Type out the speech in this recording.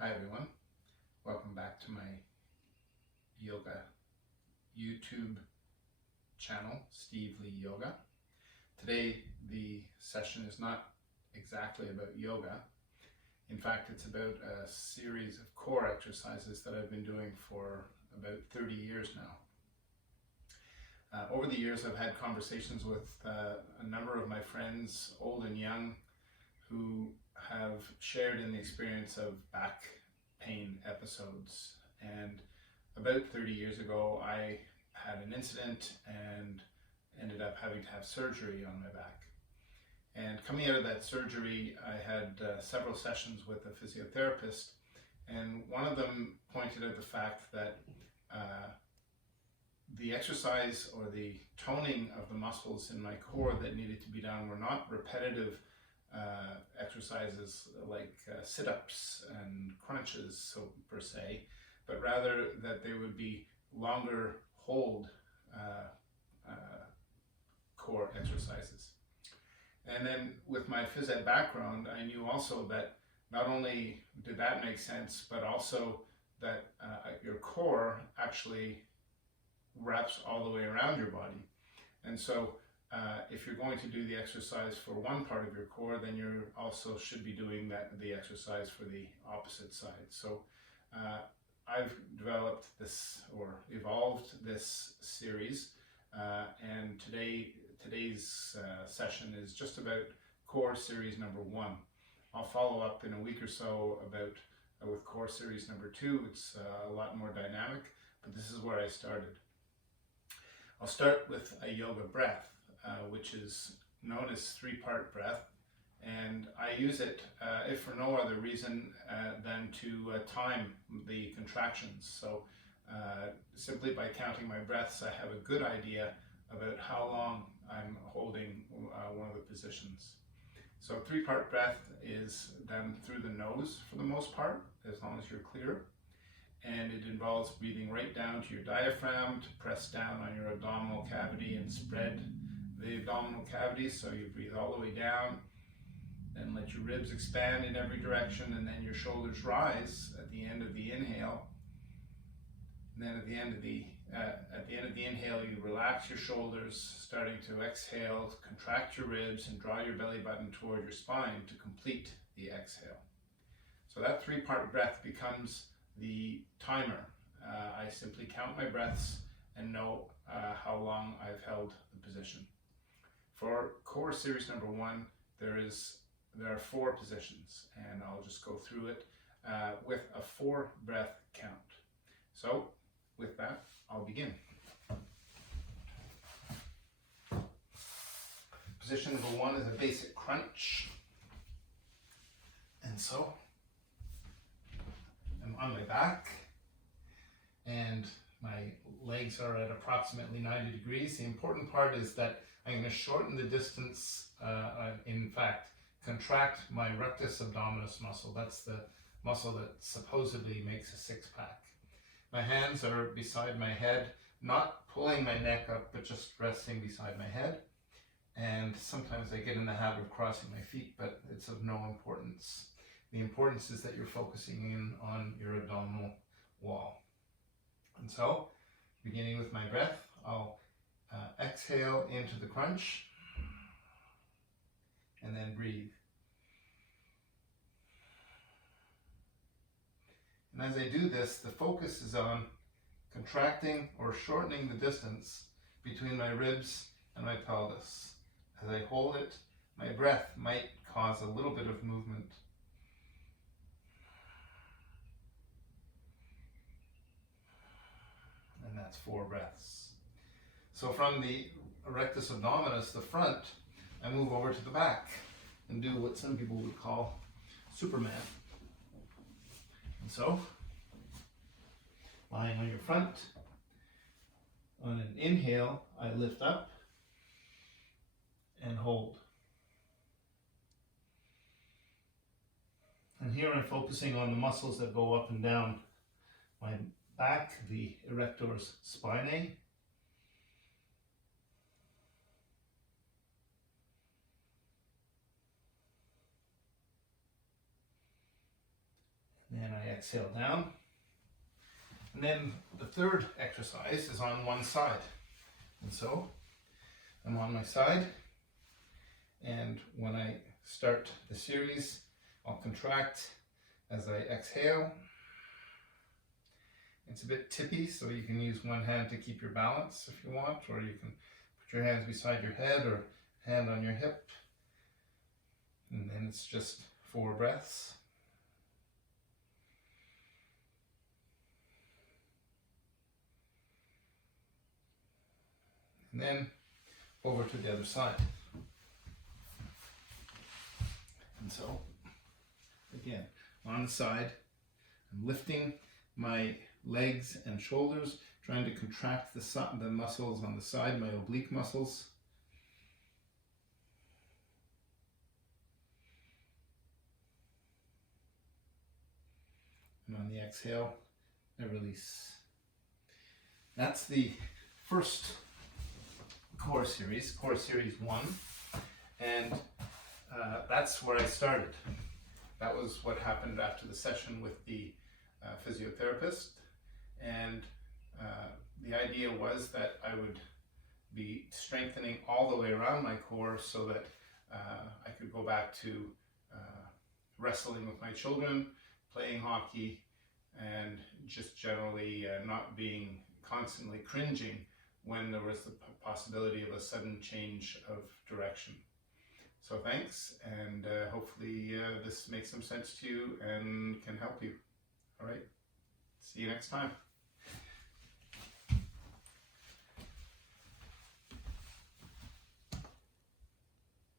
Hi everyone, welcome back to my yoga YouTube channel, Steve Lee Yoga. Today the session is not exactly about yoga. In fact, it's about a series of core exercises that I've been doing for about 30 years now. Over the years I've had conversations with a number of my friends, old and young, who have shared in the experience of back pain episodes. And about 30 years ago I had an incident and ended up having to have surgery on my back. And coming out of that surgery I had several sessions with a physiotherapist, and one of them pointed out the fact that the exercise or the toning of the muscles in my core that needed to be done were not repetitive exercises like sit-ups and crunches, so per se, but rather that they would be longer hold core exercises. And then with my phys ed background, I knew also that not only did that make sense, but also that your core actually wraps all the way around your body. And so if you're going to do the exercise for one part of your core, then you also should be doing the exercise for the opposite side. So I've developed this, or evolved this series, and today's session is just about core series number 1. I'll follow up in a week or so about with core series number 2. It's a lot more dynamic, but this is where I started. I'll start with a yoga breath, which is known as 3-part breath, and I use it if for no other reason than to time the contractions. So simply by counting my breaths, I have a good idea about how long I'm holding one of the positions. So 3-part breath is done through the nose for the most part, as long as you're clear. And it involves breathing right down to your diaphragm to press down on your abdominal cavity and spread the abdominal cavity, so you breathe all the way down, then let your ribs expand in every direction, and then your shoulders rise at the end of the inhale. And then at the end of the inhale, you relax your shoulders, starting to exhale, contract your ribs, and draw your belly button toward your spine to complete the exhale. So that 3-part breath becomes the timer. I simply count my breaths and know how long I've held the position. For core series number 1, there are 4 positions, and I'll just go through it with a 4-breath count. So with that, I'll begin. Position number 1 is a basic crunch, and so I'm on my back and my legs are at approximately 90 degrees. The important part is that I'm going to shorten the distance, in fact contract my rectus abdominis muscle. That's the muscle that supposedly makes a 6-pack. My hands are beside my head, not pulling my neck up, but just resting beside my head. And sometimes I get in the habit of crossing my feet, but it's of no importance. The importance is that you're focusing in on your abdominal wall. And so, beginning with my breath, I'll exhale into the crunch and then breathe. And as I do this, the focus is on contracting or shortening the distance between my ribs and my pelvis. As I hold it, my breath might cause a little bit of movement. And that's 4 breaths. So from the rectus abdominis, the front, I move over to the back and do what some people would call Superman. And so, lying on your front, on an inhale, I lift up and hold. And here I'm focusing on the muscles that go up and down my back, the erectors spinae. Then I exhale down. And then the third exercise is on one side. And so I'm on my side, and when I start the series, I'll contract as I exhale. It's a bit tippy, so you can use one hand to keep your balance if you want, or you can put your hands beside your head or hand on your hip. And then it's just 4 breaths. And then over to the other side. And so, again, on the side, I'm lifting my legs and shoulders, trying to contract the muscles on the side, my oblique muscles. And on the exhale, I release. That's the first core series 1, and that's where I started. That was what happened after the session with the physiotherapist, and the idea was that I would be strengthening all the way around my core so that I could go back to wrestling with my children, playing hockey, and just generally not being constantly cringing when there was the possibility of a sudden change of direction. So thanks, and hopefully this makes some sense to you and can help you. All right, see you next time.